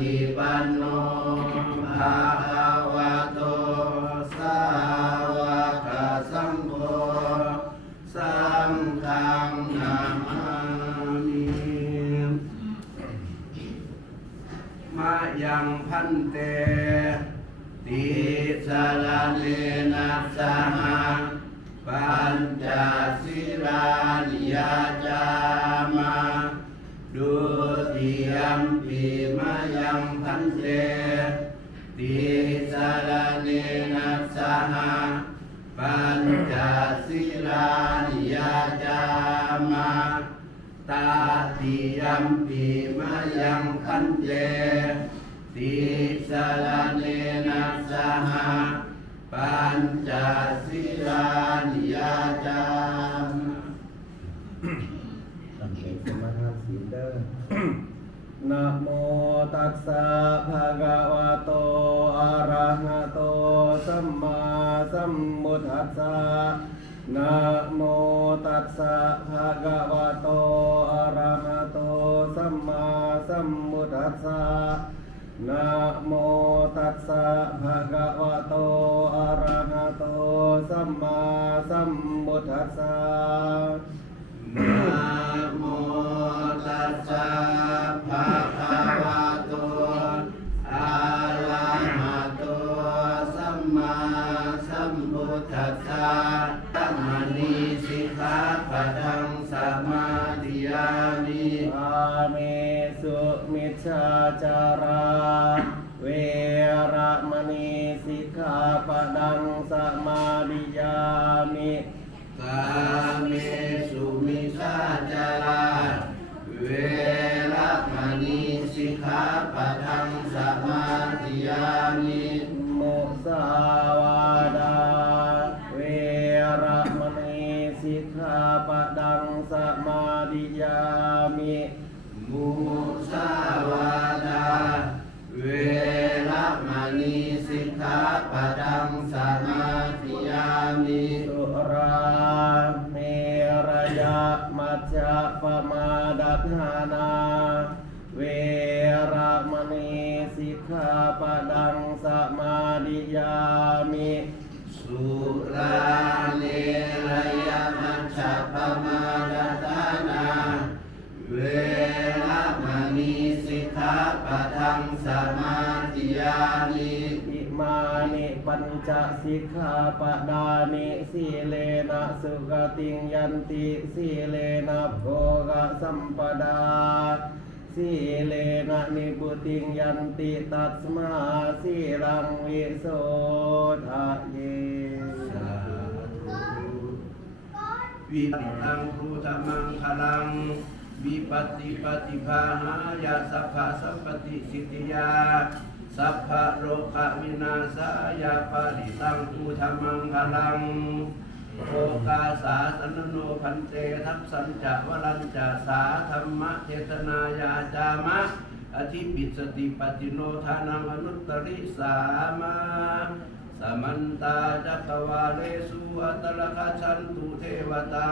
ฏิปันโนภะคะวะโตสาวกสังโฆสังฆังนามามิมะยังพันเตติสรณเนนะสหปัญจศีลานิยจามาดุติยัมปิมะยังพันเตติสรณเนนะสหปัญจศีลานิยจามาตาติยัมปิมะยังพันเตติสรณเนนะสหปัญจศีลานิยจามาตั้งใจสมาทานศีลเด้อ นะโมตัสสะภะคะวะโตอะระหะโตสัมมาสัมพุทธัสสะนะโมตัสสะภะคะวะโตอะระหะโตสัมมาสัมพุทธัสสะนะโมตัสสะภะคะวะโตอะระหะโตสัมมาสัมพุทธัสสะนะโมตัสสะภะคะวะโตอะระหะโตสัมมาสัมพุทธัสสะธัมมานิสิกขาปะทังสมาธิยามิอาเมสุมิจฉาจาราเวระมณีสิกขาปะทังสมาธิยามิกาเมสุมิชาจาราเวระมณีสิกขาปะทังสมาธิยามิมุสาวาดาเวระมณีสิกขาปะทังสมาธิยามิมุสาวาทาเวระมณีสิกขาปะทังสมาธิยามิสุราเมรยะมัจจปมาดัฏฐานาเวระมณีสิกขาปะทังสมาธิยามิสุราเนรยมัชฌัปมาดัฏฐานาเวระมณีสิกขาปะทังสมาธิยามิอิมานิปัญจสิกขาปดานิสีเลนะสุขติงยันติสีเลนะโภคสัมปดาสีเลนะนิพุติงยันติตัสมาสีลังวิโสทะเยวิปัสสังภูตมังคลังวิปัสสิปฏิภาหายาสัพพะสัพพติสิทธิยาสัพพะโรคะวินาศายาปริตังภูตมังคลังโอกาสาสนโนพันเตทัพสัญจวรัญจสาธรรมเทศนายาจามะอธิปิสติปฏิโนทานังอนุตตริสามาสมันตาจักวาเลสุอัตลกชันตุเทวตา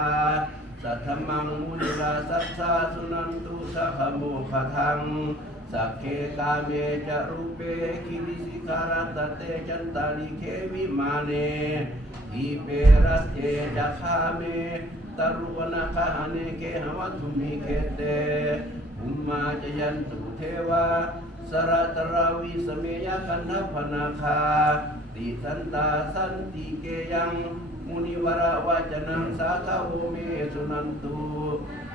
สัทธมังมุนิราสัทธาสุนันตุสัพพโมคทังสักเคกาเมจรูเปคิริสิการตเตจันตาลิเควิมาเนอิเปรัสเตจักขาเมตรุวนาคาหเนเคหวัตุมิเคเตภุมมาจยันตุเทวาสรัตราวิสเมยคันธพนาคาติสันตาสันติเกยังมุนิวราวจนังสาธโวเมสุนันตุ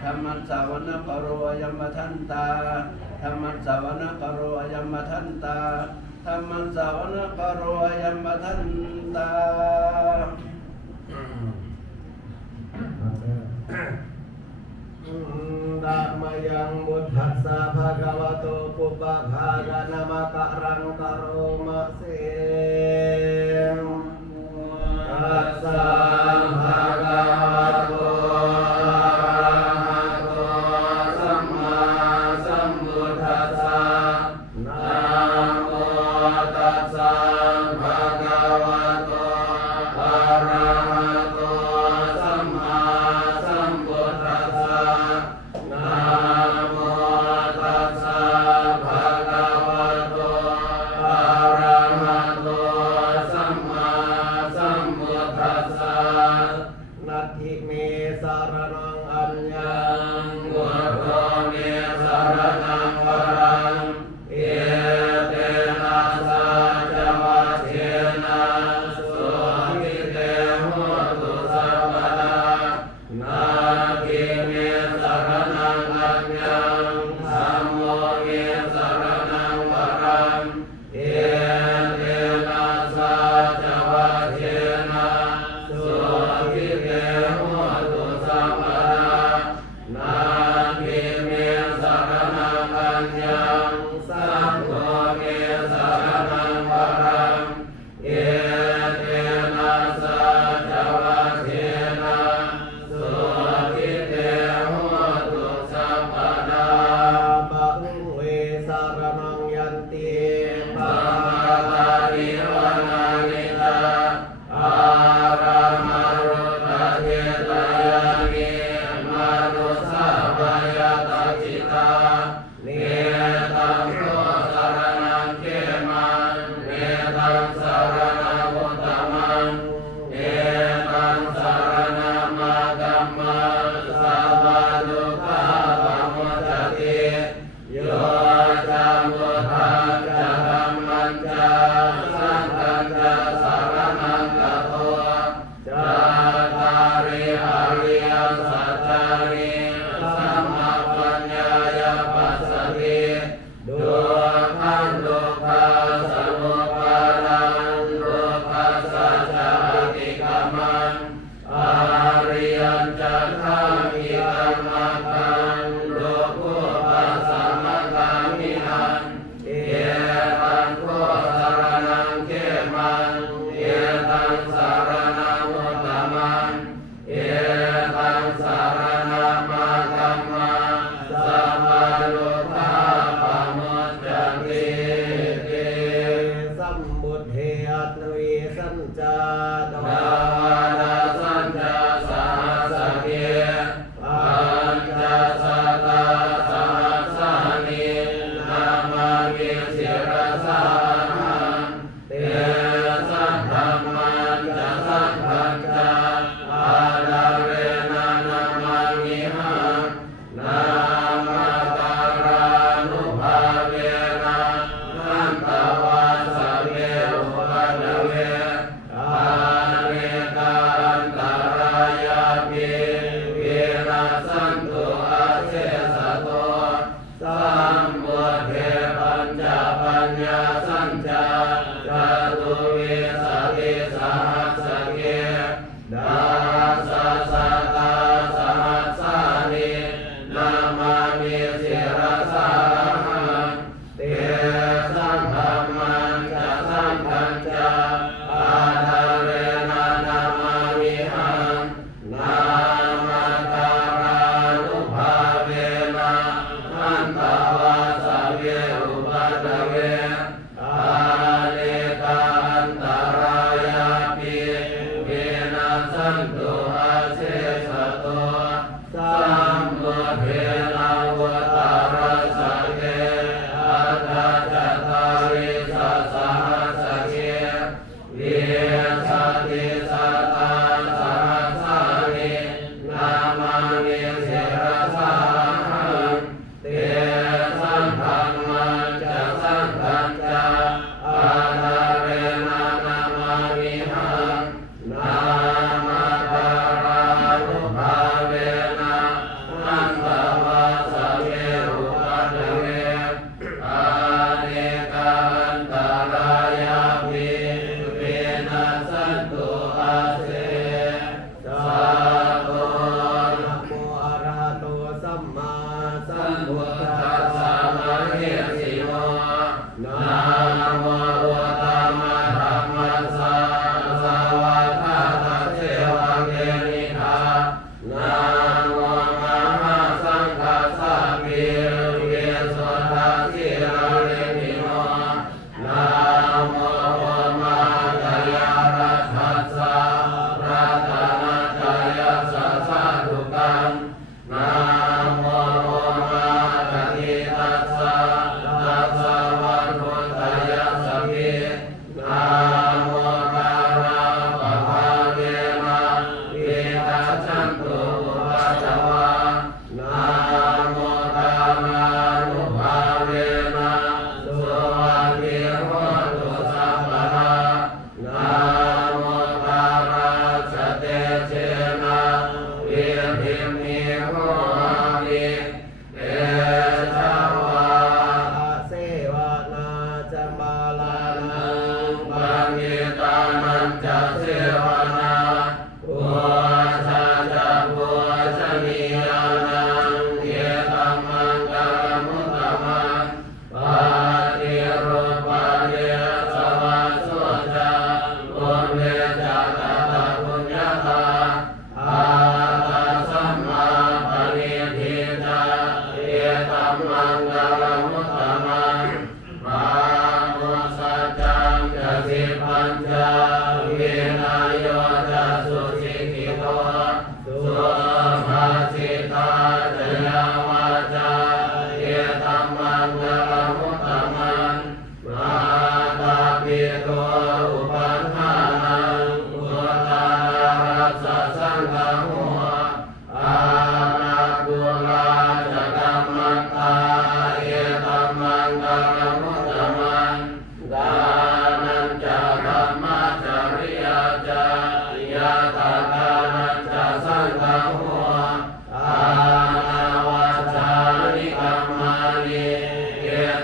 ธรรมัสสาวนกโรยัมมทันตาธรรมัสสาวนกโรยัมมทันตาธรรมัสสาวนกโรยัมมทันตาธัมมยังบุตตัสสะภะคะวะโตปุปภาคะนะมะกะรังกะโรมะเสตัสสะภะคะวะโตอะระหะโตสัมมาสัมพุทธัสสะนะโมตัสสะภะคะวะโตอะระหะโตสัมมาสัมพุทธัสสะนะโมตัสสะภะคะวะ งสังโฆเมสรณังวรังเอเตนะสัจวัตเถนะสุขิเตโหตุสัพพดาปังเวสรณังยันติปังกาลิวานานิตาอารามารุตเทตยานิมานุสาวายตาจิตาเนตังโตสารนังเขมันเนตังสารนังอุตตมังเนตังสารนังมากัมมังสัพพะทุกขาปะโมจจติโยจัมมุทังจะธัมมัญจะสังฆัญจะสารนังกัตโตจัตตาริอริยสัจจานิสัมมาปัญญายปัสสติดุขังดุขังสมุปาดังดุขัสสะจาติกามังอาริยัญจันทามิธัมมังคังดุขุปัสสะมะกามิหังเอตังโฆสารนังเขมันเอตังสารนังอุตตมังเอตังสารนังมากัมมังสัพพะโลกาปะโมจจติเตสัมบุทเทอัตวิสัญจาตวาดาสัญจาสหัสสะเกปัญจสัตตาสหัสสานินามามิสิรสานังเตสัทธัมมัญจะสังฆัญจะอาดาเรนะนามามิหังนามาการานุภาเวนะนันตวาสเวอุปัฏฐเวอาเนกาอันตรายาปิเวนะสันตุอาเสสะโตสัมพุทเทปัญจปัญญาสัญจาจตุเวสติสหัสสะเกดาสัสสะตาสหัสสานินามามิสิรสาหังเตสังธัมมัญจะสังฆัญจะอาดาเรนะนามามิหังนามาการานุภาเวนะนันตวาสเวอุปัฏฐเวอาเนกาอันตรายาปิเวนะสันตุอาเสสะโตสัมพุทเทนะวุตารัสสะเกอัตถะจัตตาริสัสสหัสสะเกเวสติสัตตาสหัสสานินามามิสิรสาหังเตสังธัมมัญจะสังฆัญ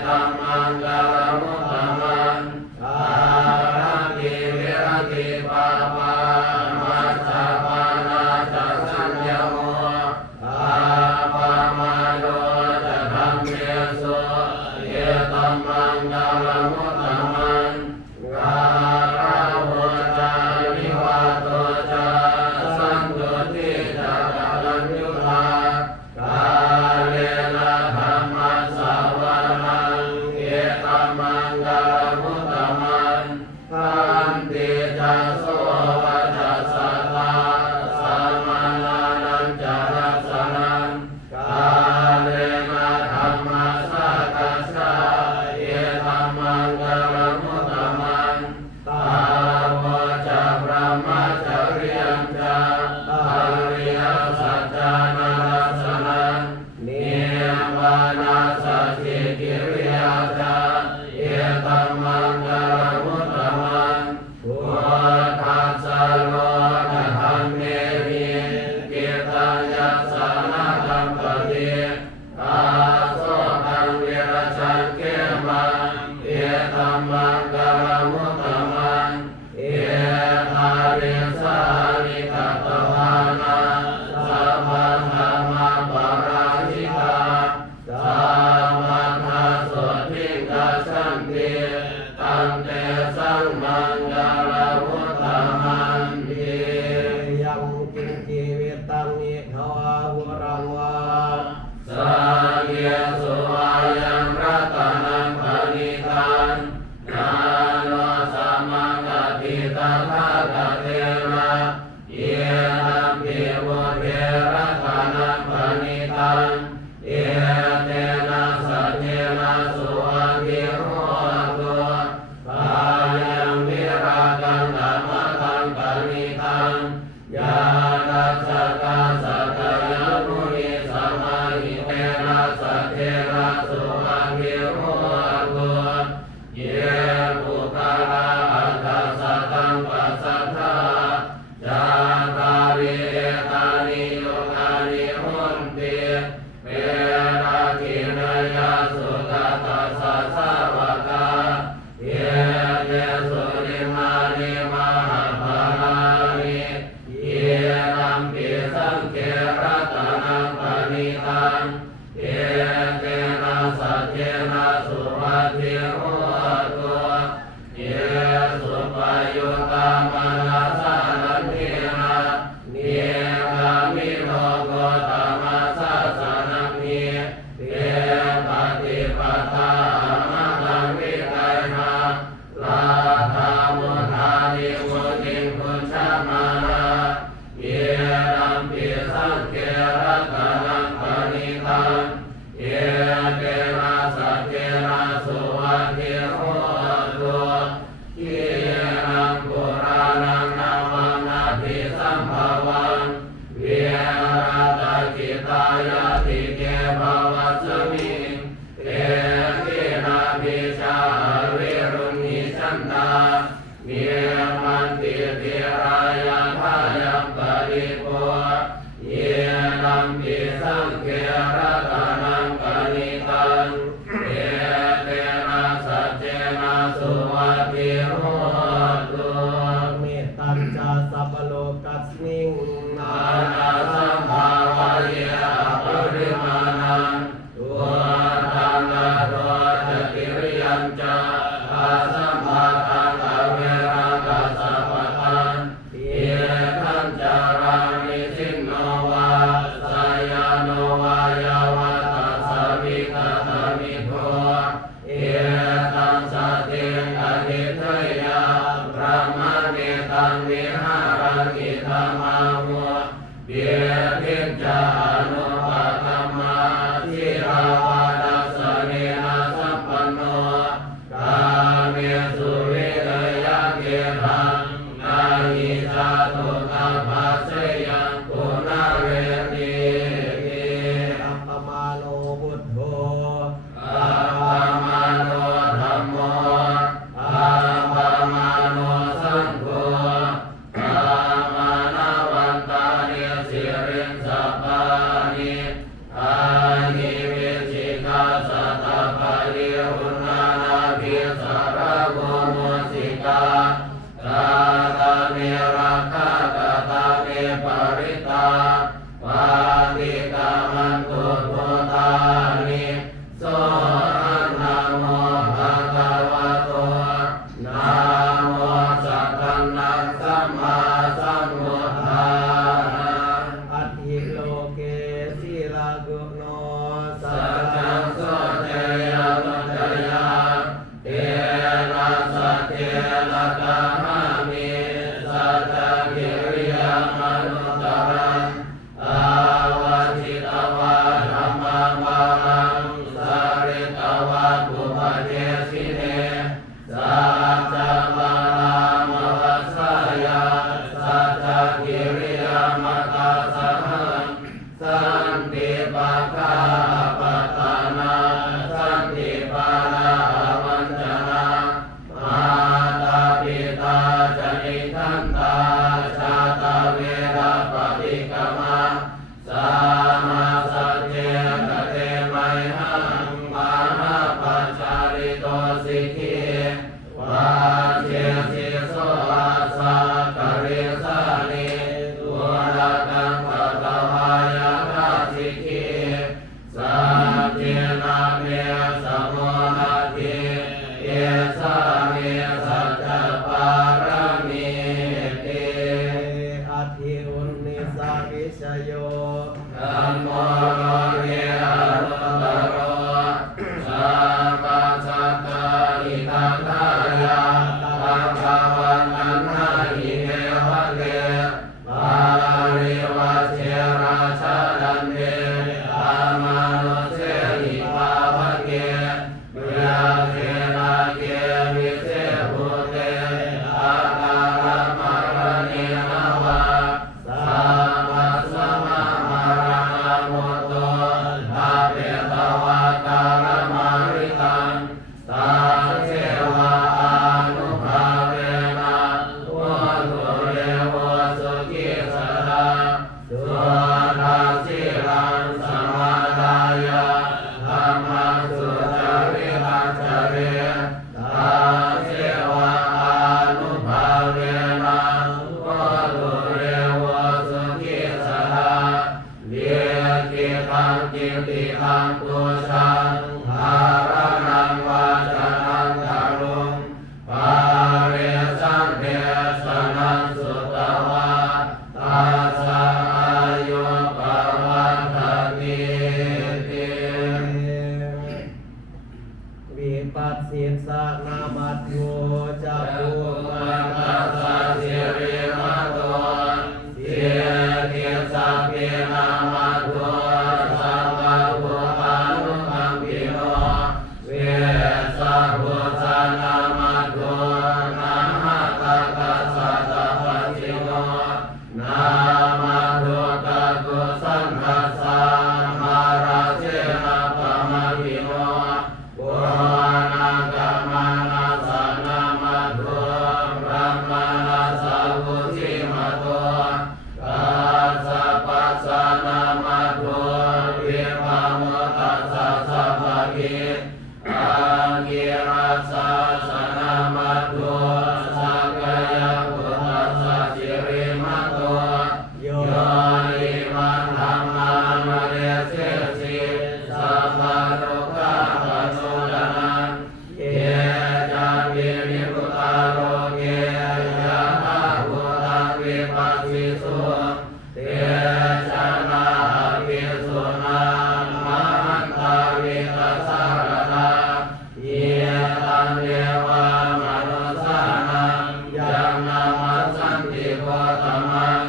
ตัมมังกาลมุตตมันกาลังกิวิรติปาปามัจจาปานาจัสสัญญโมอาปามาโยจะธรรมเมสุเยตัมมังกาลมุตตมันกาลาโหจาวิวาโตจาสันตุติจากัลยุทากาเลนะธรรมสาวนังเอตัมมังกาลมุตตมันพันติจาโสวัจสัตตาสัมมานันจารัสนังกาเลนะธรรมสักกัสสะเอตัมมังกาลมุตตมันตาวะจะพระมจริยัญจาอริยสัจจานัสสนังเนวานาสัจจิกิริยาจาเอตัมมังกาลมุตตมันพุทธัสสะโลกธัมเมหิกิตัญญัสสนะธัมปติอาโสตังวิรัชันเกมังเอตัมมังกาลมุตตมันเอตาริสานิกตวานาสัพพะธรรมปาราชิกาสัมมาทัสสะทิกัสสันติตันเตสังมังกาลมุตตมันติยังกินจีวิตังนิทวาหุรังวาสังเกสุอายังรัตนังปณิตังนาโนสัมมังกติตถาคเตนะเยตัมปิโมเทรัตนังปณิตังเอเตนะสัจเจนะสุอังกิโรตุกายังวิรากังธัมมังปณิตังญาณัสสะกาสัตยามุนิสัมมาหิเตนะสัจเจนะสุอังกิโรตุเยปุคาลาอัตถสัตตังปัสสัทธาจาตาริเอตานิโยกานิโหนติเปราคินายาสุตตัสสะสาวกาเยเตสุนิมานิมหาภาลานิเยตัมปิสังเกรัตนังปณิตังเอเตนะสัจเจนะสุวัตถิโหตุเยสุปยุตตามนัสสะนันทินะเนกามิโลโกตมัสสะสะนังนิเตปฏิปทาอมตังวิไกนะลาธามุทานิมุติพุชฌามานะเยรัมปิสังเกรัตนังปณิตังเยเตนะสัจเจนะสุวัตถิโหตุเยนังปุรานังนามังนาทิสัมภวังเวราตกิตายาติเกภวัสมิเตกินาภิชาวิรุณิชันตาเมียมันติเทรายาทายัมปริโภเยนัมปิสังเกรัตนังปณิตังเอเตนะสัจเจนะสุวัตถิโหตุเมตตัญจาสัพพโลกัสมิงนานาสัมภาวะเยปริมาณังตัวตังอะโรจกิริยัญจาอาสัมภาตังอเวรังกัสสะปะตังเยทัญจารามิสินโนวาสายาโนวายาวัตตัสสะวิกตมิโทเอตังสติอนิเทยาพระมณิตังวิหารังอิธามามุเบียทิจจานุปตัมมาทิราวานัสสเนนะสัพพโนกา สิเนสัจจวารามวัสสยาสัจจกิริยามตาสังสันติปัฏฐาปัตตานาสันติปานาวัญจนามาตาปิตาจนิทันตาชาตาเวระปฏิกรรมสามาสัจเจกเตไมหังมหาปัจจาริโตสิกขิวาเจสิโสอาสากเรสานิตุระกังปะตวายานาสิกขิสัจเจนะเมสโมนาทิเอสาเมสัจจปารมีเตอาทิอุนนิสาวิชโยธัมโมโลเกอนุตตโรสัมมาสัตตาอิทังทายาตังภาวันตัณหาหิเมวะเกปาริวัชเชราชาดันเตอามานุเสหิปาวะเกยาเทนาเกวิเศภูเตอาการมารณีนวาสัมมาสัมมามารังโมโตทาเปตวาการมาริตังตาเสวะอานุภาเวนะโวตุเรโวสุขิสดาสุราสิรังสมาดายาธัมมังสุจริตังจเรตาเสวะอานุภาเวนะโวตุเรโวสุขิสดาเวียกิตังกิติตังตุชังหารนังวาจานังกาลุงปาเรสังเทสนังสุตวาตาสังอายุปวันตติติ วิปัสสิสานามัตโยจะปุมังคัสสะสิริมัตโตเสติสัพเพนามัตโตสัมมาพุทธานุคัมปิโนเวสัพพุทธานามัตโตนะหะตะกัสสะตะปัจจิโนนามัตโตตะกุสังคัสสะมาราเชนะปะมะปิโนปุนาคมานาสานามัตโตพระมานาสาวุธิมัตโตกัสสะปัสสะนามัตโตวิภามุตัสสะสัพพะกิอังกิรัสสะสะนามัตโตสักกายพุทธัสสะสิริมัตโตโยนิมันธัมมานุเรเสสิสัพพะโรกะปะโนดานังเยจามินิพุตาโลเกยะหะพุตังวิปัสสิสุเตชะนาภิสุนังมหันตาวิตัสสะระนาเยตังเทวามนุสสานังยังนามัสสันติโกตมัง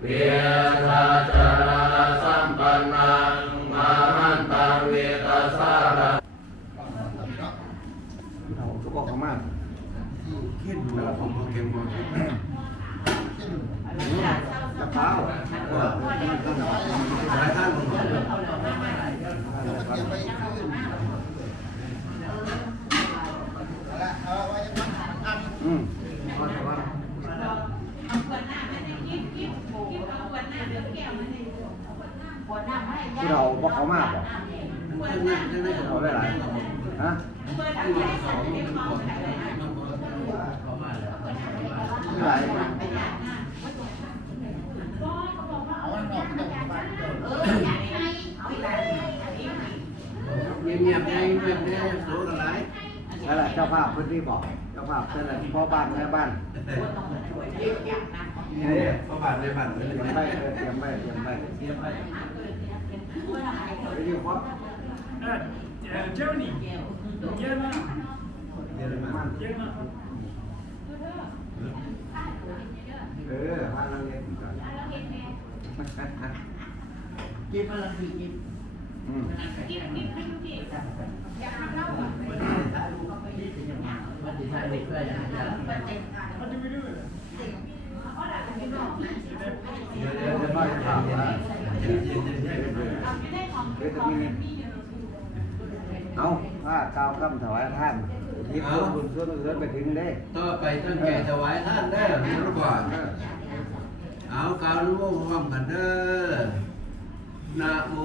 เวชาจารณสัมปันนังมหันตังวิตัสสะระเอาทุกข้อมากขึ้นแล้วผมเก็บหมดกระเป๋าหลายท่านที่เราบอกเขามากหรอเขาได้หลายฮะหลายเงียบๆไงเงียบๆรู้กันไรนั่นแหละเจ้าภาพพื้นที่บอกเจ้าภาพนั่นแหละพ่อบ้านแม่บ้านนี่พ่อบ้านแม่บ้านเตรียมไปเตรียมไปไปดูครับGermany. German. เยอรมัน German. พาเราเรียนก่อน Give a little bit. เอาผ้าเก้าคำถวายท่านยิบบุญส่วนไปถึงได้ ต่อไปตั้งแก่ถวายท่านได้หรือเปล่าเอากล่าวนุโมพร้อมกันเด้อนะโม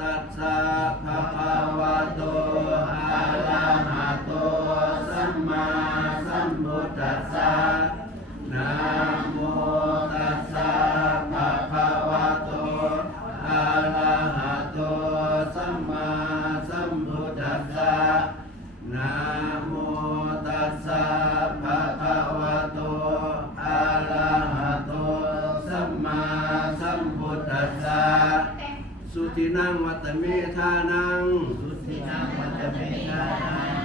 ตัสสะภะคะวะโตอะระหะโตสัมมาสัมพุทธัสสะนะโมตัสสะภะคะวะโตอะระหะโตสัมมาสัมพุทธัสสะนะโมตัสสะภะคะวะโตอะระหะโตสัมมาสัมพุทธัสสะสุตินังวัตเมธานังสุตินังวัตเมธานัง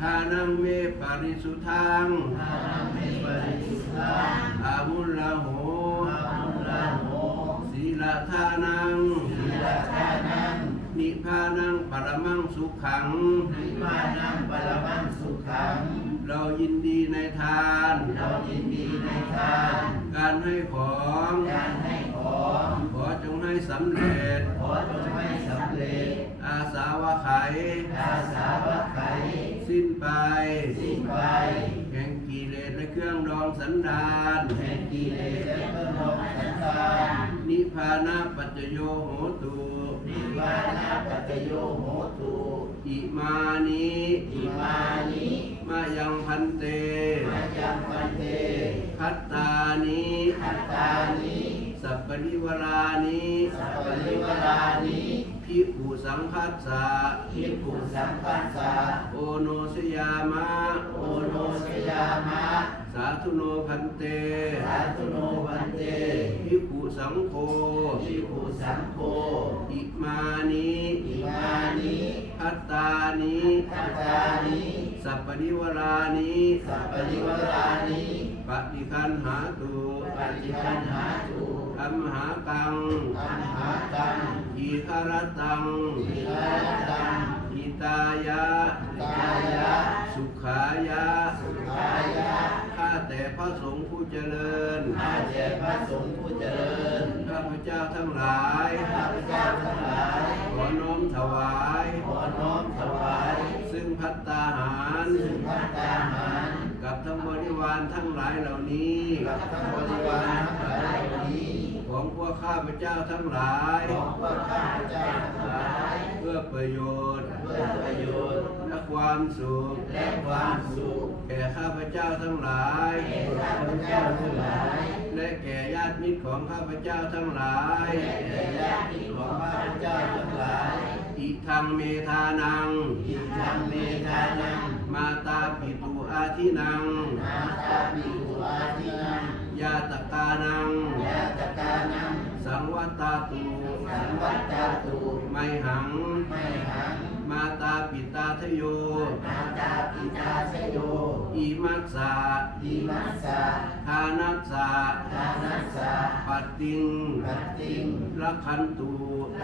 ทานังเมปาริสุทธังทานังเมปาริสุทธังอามุลลาโหอามุลลาโหศีลทานังศีลทานังนิพพานังปรมังสุขังนิพพานังปรมังสุขังเรายินดีในทานเรายินดีในทานการให้ของการให้ของขอจงให้สำเร็จขอจงให้สำเร็จอาสาวะไขอาสาวะไขสิ้นไปสิ้นไปแห่งกิเลสและเครื่องดองสันดานแห่งกิเลสและเครื่องดองสันดานนิพพานะปัจจโยโหตุนิพพานะปัจจโยโหตุอิมานิอิมานิมายังพันเตมายังพันเตคัตตานิคัตตานิสัพปริวรานิสัพปริวรานิภิกขุสังคัสสะภิกขุสังคัสสะโอโนสยามะโอโนสยามะสาธุโนพันเตสาธุโนพันเตภิกขุสังโฆภิกขุสังโฆอิมานิอิมานิคัตตานิคัตตานิสัพปริวรานิสัพปริวรานิปฏิคันหาตุปฏิคันหาตุอัมหากังอัมหากังอิคารตังอิคารตังอิตายะอิตายะสุขายะสุขายะข้าแต่พระสงฆ์ผู้เจริญข้าแต่พระสงฆ์ผู้เจริญข้าพเจ้าทั้งหลายข้าพเจ้าทั้งหลายขอน้อมถวายขอน้อมถวายซึ่งภัตตาหารซึ่งภัตตาหารกับทั้งบริวารทั้งหลายเหล่านี้กับทั้งบริวารทั้งหลายเหล่านี้ของพวกข้าพเจ้าทั้งหลายของพวกข้าพเจ้าทั้งหลายเพื่อประโยชน์เพื่อประโยชน์และความสุขและความสุขแก่ข้าพเจ้าทั้งหลายแก่ข้าพเจ้าทั้งหลายและแก่ญาติมิตรของข้าพเจ้าทั้งหลายและแก่ญาติมิตรของข้าพเจ้าทั้งหลายอิทังเมธานังอิทังเมธานังมาตาปิตุอาทินังมาตาปิตุอาทินังยาตกานังยาตกานังสังวัตตาตุสังวัตตาตุไมหังไมหังมาตาปิตาทโยมาตาปิตาทโยอิมัสสะอิมัสสะทานัสสะทานัสสะปัตติงปัตติงรักขันตุ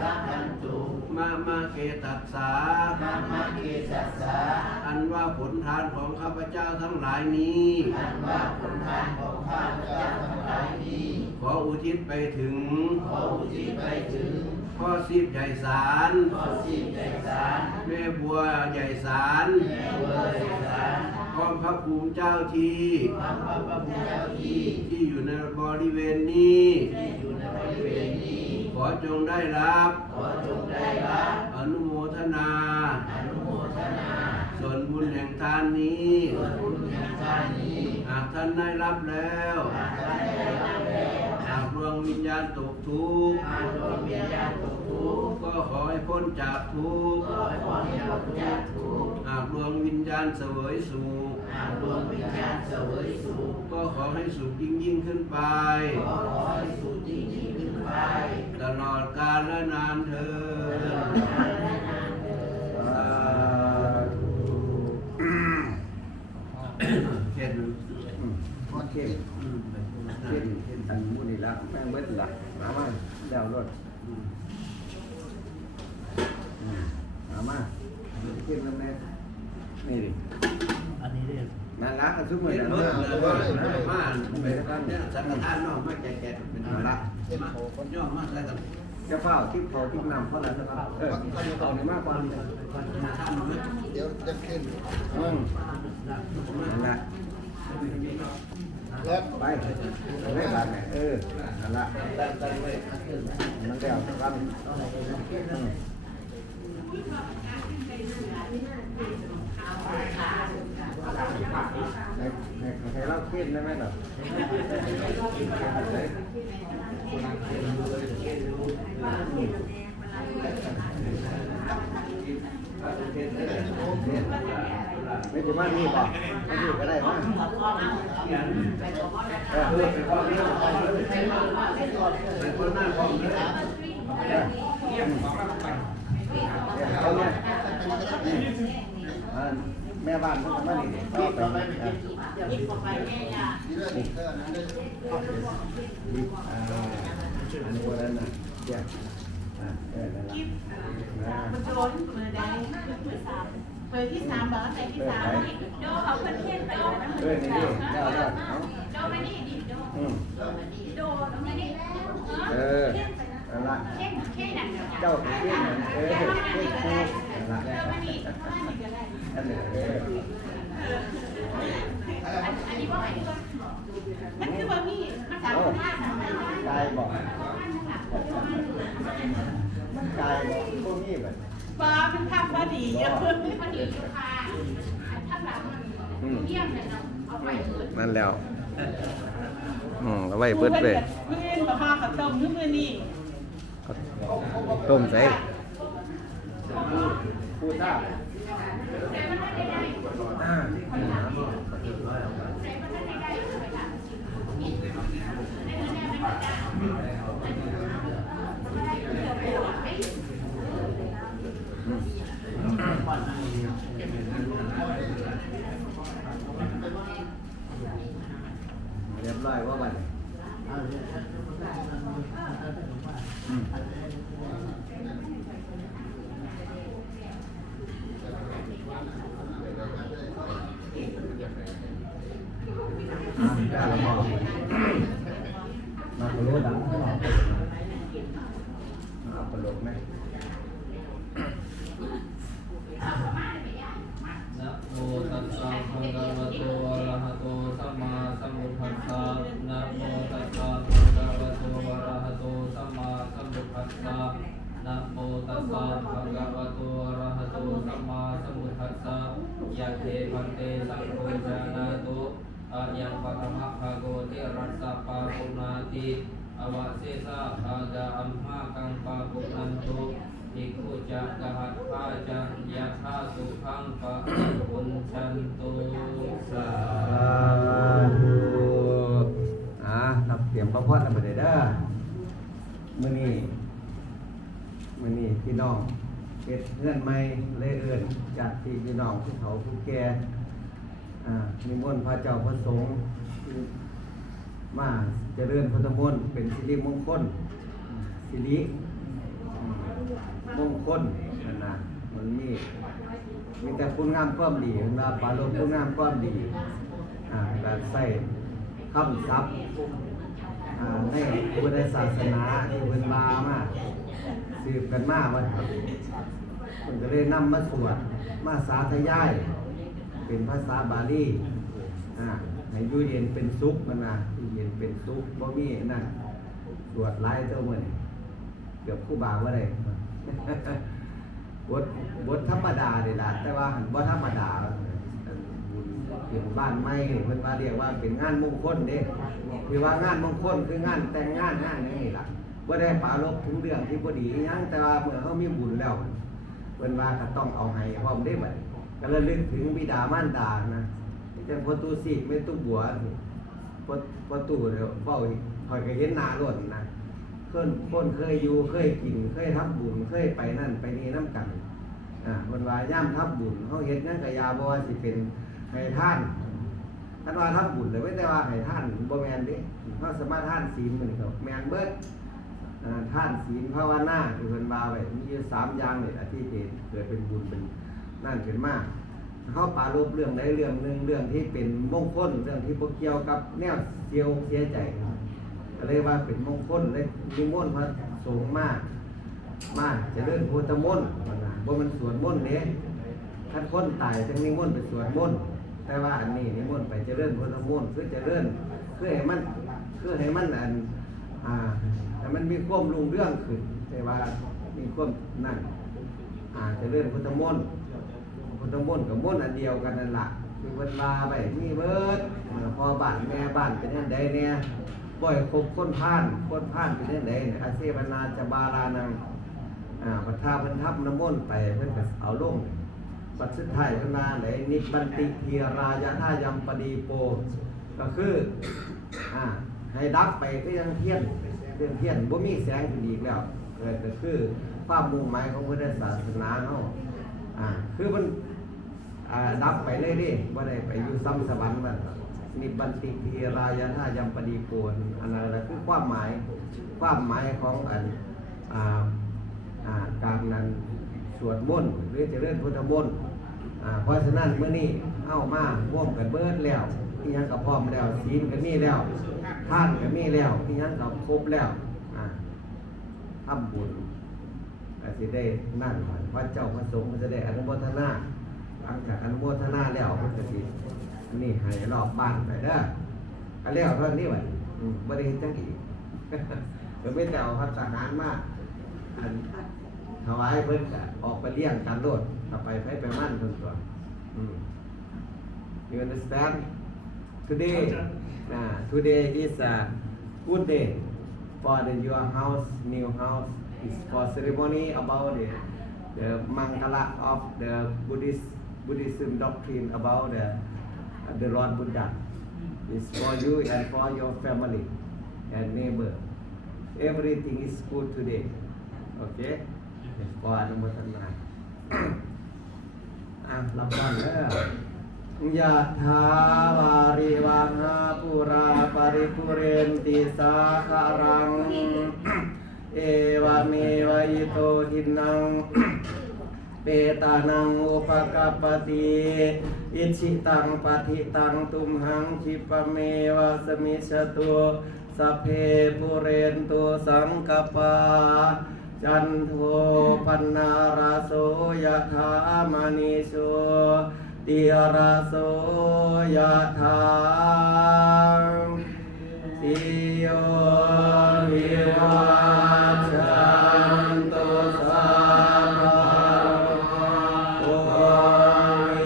รักขันตุมาเกตัสสะมาเกตัสสะอันว่าผลทานของข้าพเจ้าทั้งหลายนี้อันว่าผลทานของข้าพเจ้าทั้งหลายนี้ขออุทิศไปถึงขออุทิศไปถึงพ่อซีบใหญ่สารพ่อซีบใหญ่สารแม่บัวใหญ่สารแม่บัวใหญ่สารพร้อมพระภูมิเจ้าที่พร้อมพระภูมิเจ้าที่อยู่ในบริเวณนี้ที่อยู่ในบริเวณนี้ขอจงได้รับขอจงได้รับอนุโมทนาอนุโมทนาส่วนบุญแห่งทานนี้ส่วนบุญแห่งทานนี้หากท่านได้รับแล้วหากท่านได้รับแล้วหากดวงวิญญาณตกทุกข์หากดวงวิญญาณตกทุกข์ก็ขอให้พ้นจากทุกข์ก็ให้พ้นจากทุกข์หากดวงวิญญาณเสวยสุขหากดวงวิญญาณเสวยสุขก็ขอให้สุขยิ่งขึ้นไปก็ขอให้สุขยิ่งขึ้นไปตลอดกาลและนานเถิดเห็นเข็นอันมูนี่ละแป้งเบิดละมาเดาวรถ นี่ดิ อันนี้เรียก นั่นละทุกมื้อ เป็น นั่น เบิด ละ เลยว่ามาเป็นเนี่ยสังฆทานน้องมาแก่ๆเป็นมาละมาคนย่อมาใส่กัน จะเฝ้าทิพย์เขาทิพย์นำเพราะอะไรนะครับเอาในมากกว่านี้ มาทานมั้ย เดี๋ยวจะขึ้น นั่นละ แล้ว ไปได้บาทไหนนั่นละ ตั้งไว้ มันแล้วรับให้เราเข้มได้ไหมหรอไม่ถึงว่านี่ป่ะไม่ถึงก็ได้ป่ะเป็นคนหน้าพร้อมเลย เขาเนี่ยแม่บ้านเขามาหนิก็ไป นี่ด้วยนี่เท่านั้นเลย อันนี้วันนั้นนะเจ้านั่นละ มันจะล้นมือใดเคยที่สามบอกว่าใส่ที่สามโดเขาเพิ่นเทียนไปแล้วนะ นี่นี่เจ้าเอา โดไม่นี่ดิโดโดตรงนี้ นั่นละ เข่งเข่งนั่น เจ้าเข่งเข่งคู่นั่นละ โดไม่นี่ก็ได้ อันนี้ อันนี้ว่าไงดีวะมันคือว่ามีมันสามารถ กายบอกกายบอกพวกนี้แบบ ฟ้ามันทำว่าดีเยอะพอดีค่ะถ้าแบบเยี่ยมเลยเนาะเอาไปเปิด นั่นแล้วเอาไว้เปิดเลย มือมาพาขับต้มมือนี่ ต้มใส่พูดได้เรียบร้อยว่าบัดได้แล้วบอกมาโลดังเอาปลกไหม นะโมตัสสะภะคะวะโตอะระหะโตสัมมาสัมพุทธัสสะนะโมตัสสะภะคะวะโตอะระหะโตสัมมาสัมพุทธัสสะนะโมตัสสะภะคะวะโตอะระหะโตสัมมาสัมพุทธัสสะยะเทพันเตสังโฆจานาตุอะยังปะทะมะภะโกติรัสสะปะปุนาติอวะเสสะภาจาอัมหากังปะปุนันตุภิกขุจักกะหัตถาจังยะธาสุขังปะปุญชันตุสา ธุครับเตรียมพระพรมาได้เด้อมื้อนี้พี่น้องเฮ็ดเงื่อนใหม่เลยเอิ้นจากที่พี่น้องผู้เฒ่าผู้แก่นิมนต์พระเจ้าพระสงฆ์มาเจริญพุทธมนต์เป็นสิริมงคลสิริมงคลนั่นน่ะมันมีแต่คุณงามความดีนะปรารภคุณงามความดีการใส่คำศัพท์ในพุทธศาสนาที่เพิ่นว่ามาสืบกันมาว่าเพิ่นก็เลยนำมาสวดมาสาธยายเป็นภาษาบาลีให้อยู่เย็นเป็นสุขมันนะอยู่เย็นเป็นสุขบ่มีนั่นสวดหลายเท่ามื้อนี้เกือบครูบาบ่ได้ บทธรรมดานี่ล่ะแต่ว่าหันบ่ธรรมดาเป็นบ้านใหม่เพิ่นว่าเรียกว่าเป็นงานมงคลเด้คือว่างานมงคลคืองานแต่งงานนี้ล่ะบ่ได้ปรารภถึงเรื่องที่บ่ดีอิหยังแต่ว่าเมื่อเฮามีบุญแล้วเพิ่นว่าก็ต้องเอาให้พร้อมเด้บัดก็ระลึกถึงบิดามารดานะจังพ่อตู่สิแม่ตู่บัวพ่อตู่เดี๋ยวเว้าข่อยก็เห็นหน้าโลดนะคนเคยอยู่เคยกินเคยทำบุญเคยไปนั่นไปนี่นำกันมันว่าย่ำทับบุญเขาเฮ็ดนั่นกะยาบ่ว่าสิเป็นให้ท่านท่านว่าทับบุญเลยไม่ได้ว่าให้ท่านบ่แม่นเด้เขาสามารถท่านศีลมันก็แม่นเบิดท่านศีลภาวนาที่เพิ่นว่าไว้มีอยู่3อย่างนี่ล่ะที่เกิดเป็นบุญเป็นนั่นขึ้นมา เขาปรารภเรื่องใดเรื่องหนึ่งเรื่องที่เป็นมงคลเรื่องที่บ่เกี่ยวกับแนวเสียอกเสียใจก็เลยว่าเป็นมงคลเลยนิมนต์พระสงฆ์มาจะเริ่มพุทธมนต์บ่มันสวดมนต์เด้ท่านคนตายจังนิมนต์ไปสวดมนต์แต่ว่าอันนี้นิมนต์ไปเจริญพุทธมนต์คือเจริญเพื่อให้มันแต่มันมีความรุ่งเรืองขึ้นแต่ว่ามีความนั่นเจริญพุทธมนต์กับมนต์อันเดียวกันนั่นล่ะคือเวลาไปมีเบิดพอบ้านแม่บ้านเป็นยังไงเนี่ยบ่อยคบคนพานเป็นยังไงเนี่ยอาเซวนาจะบารานังพระธาตุเพิ่นทับน้ำมนต์ไปเพิ่นก็เอาลงบัดสุดท้ายเพิ่นมาไหนนิบันติทีรายะท่ายัมปดีโปก็คือให้ดับไปก็ยังเทียนบ่มีแสงขึ้นอีกแล้วก็คือความมุ่งหมายของพุทธศาสนาเนาะคือมันดับไปเลยดิบ่ได้ไปอยู่ซ้ำสวรรค์มันนิบันติทีรายะท่ายัมปดีโปอันนั้นคือความหมายของการนั้นสวดมนต์หรือเจริญพุทธมนต์เพราะฉะนั้นเมื่อนี้เข้ามาร่วมกันเบิดแล้วที่ยังกับพร้อมแล้วศีลก็มีแล้วทานก็มีแล้วที่ยังกับครบแล้วทำบุญก็จะได้นั่นพระเจ้าพระสงฆ์ก็จะได้อนุโมทนาหลังจากอนุโมทนาแล้วก็จะนี่ให้รอบบ้านไปเด้อก็แล้วเท่านี้วะไม่ได้จังอีกก็ไม่แต่เอาพระทหารมาถวายเพิ่นก็ออกไปเลี้ยงกันโลดต่อไปมั่นเพิ่นตัวYou understand? Today is a good day for your house, new house. It's for ceremony about the Mangala of the Buddhism doctrine about the Lord Buddha. It's for you and for your family and neighbor. Everything is good today. Okay? ขออนุโมทนารับพรเด้อยะถาวาริวหาปุราปริปุเรนติสาคารังเอวเมวะอิโตทินังเปตานังอุปกัปปติอิชิตังปฏิตังตุมหังคิปะเมวะสมิชตุสัพเพปุเรนตุสังกปาจันโทปนาราโสยะถามณิโสติราโสยะถาสิโยวิวัชชันตุสัพพะโรโค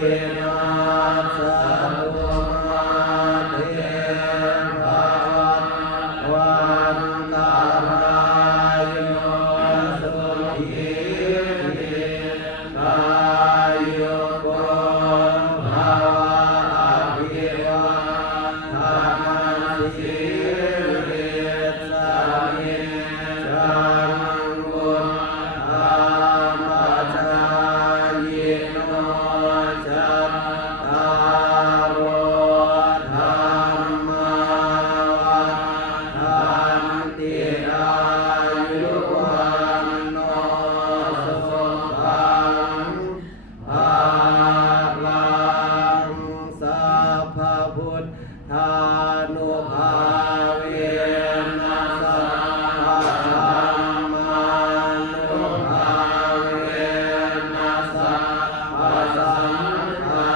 วินาศตุมาเตภวันตรายโยสุขีกายโยโกภวะอภิวาทานาสิริสามิจังวุฒามัจจายโนจัตตารโอธรรมาวัฏันติอายุวันโนสุขังภาลังสัพพพุทธานุภาเวนะสัพพธัมมานุภาเวนะสัพพสังฆา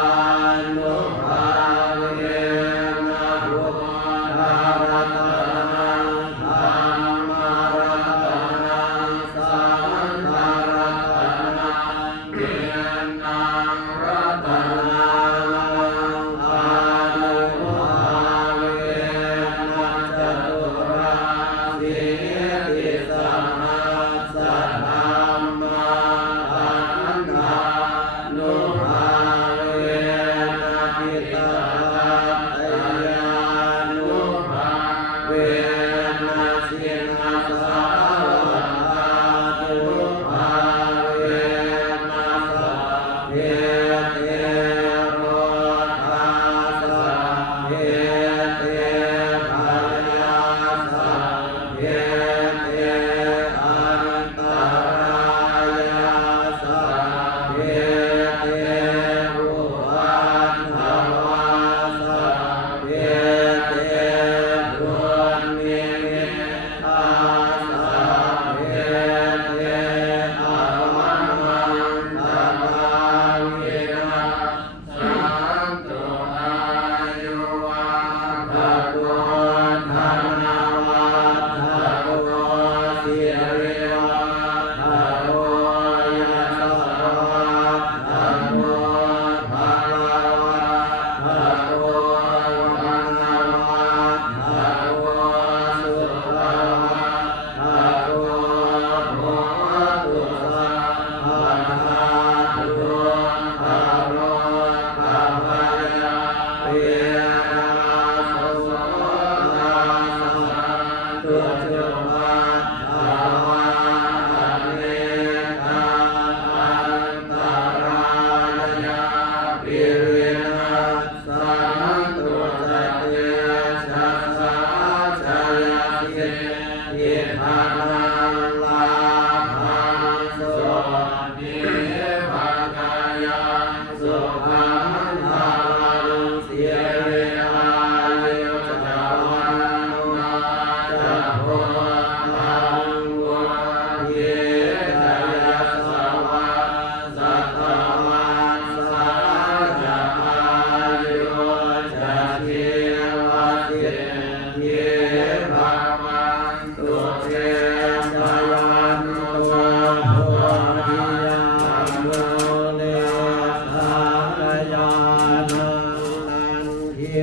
นุภาเวนะพุทธรัตนังธัมมารัตนังสังฆรัตนังเทียนังรัตนังอนุภาเวนะจตุราสิติสัมมาสัทธัมมาอันธานุภาเวนะปิตาตยานุภาเวนะสินาสารตานุภาเวนะสัพเพเทโรธาสัพเพเทพายาสัพเพเทอันตรายาสัพเพเทรุวา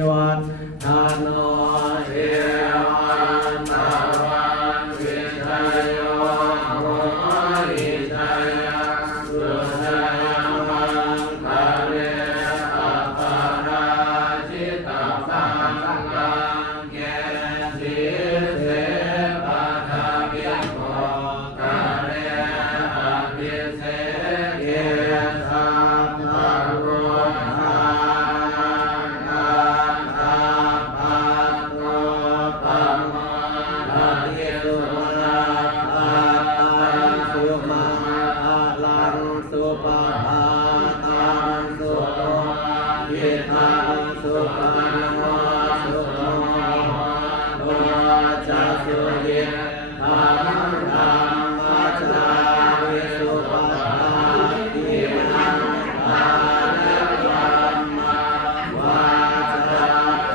วันทานโนเอวันตาวันวิชัยโยโหอิชัยยังสุชัยมังคาเรอัปปาราชิตาปังกังเกสิเสปัทาวิโกกาเรอภิเสเกสัมภะโรหาสุปาทังสุโภยิทังสุปันโนสุโภโภจะสุยิทังธรรมจาริสุปาทินังปาเนยัมมาวาจา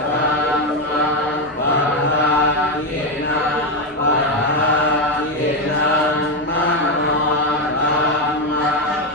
ธัมมังปะทาทินังปะทาทินังมโนธัมมัง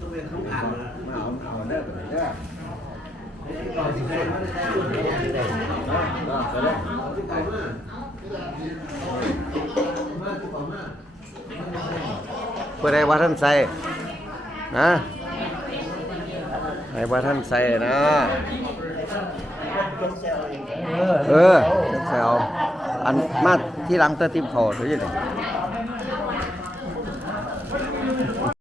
ต้องเป็นของอ่านนะ มาเอาเด้อเด้อ ก่อนที่ใครไม่ได้พูดที่ใด ก็ได้ ที่ไกลมากมากที่ต่อมาก เพื่อได้ว่าท่านใส่นะให้ว่าท่านใส่นะเออใส่เอาอันมาที่หลังเตอร์ติมเขาหรือยังไง